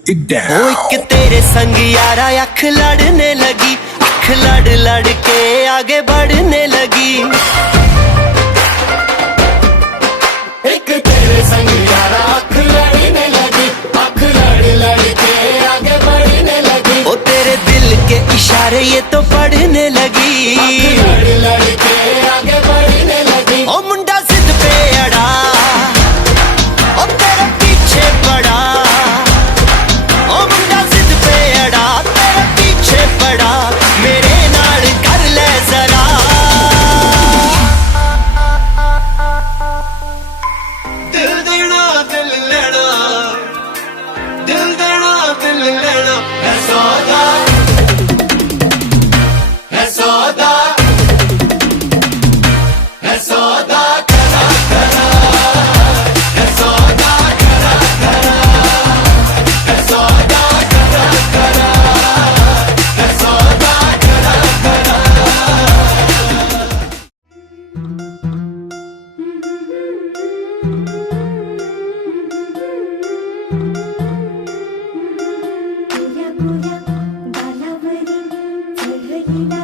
ओ एक तेरे संग यारा अख लड़ने लगी, अख लड़ लड़ के आगे बढ़ने लगी। एक तेरे संग यारा अख लड़ने लगी, अख लड़ लड़ के आगे बढ़ने लगी। ओ तेरे दिल के इशारे ये तो पढ़ने लगी, अख लड़ लड़ के आगे बढ़ने लगी। ओ मुंडा जिद पे अड़ा, ओ तेरे पीछे पड़ा। ओ मुंडा जिद पे अड़ा, तेरे पीछे पड़ा। मेरे नाल कर ले जरा। दिल देना दिल लेना, दिल देना दिल लेना है सौदा, है सौदा, है सौदा करा करा, है सौदा करा करा, है सौदा करा करा, है सौदा करा करा। गोऱ्या गोऱ्या गालावरी चढलेला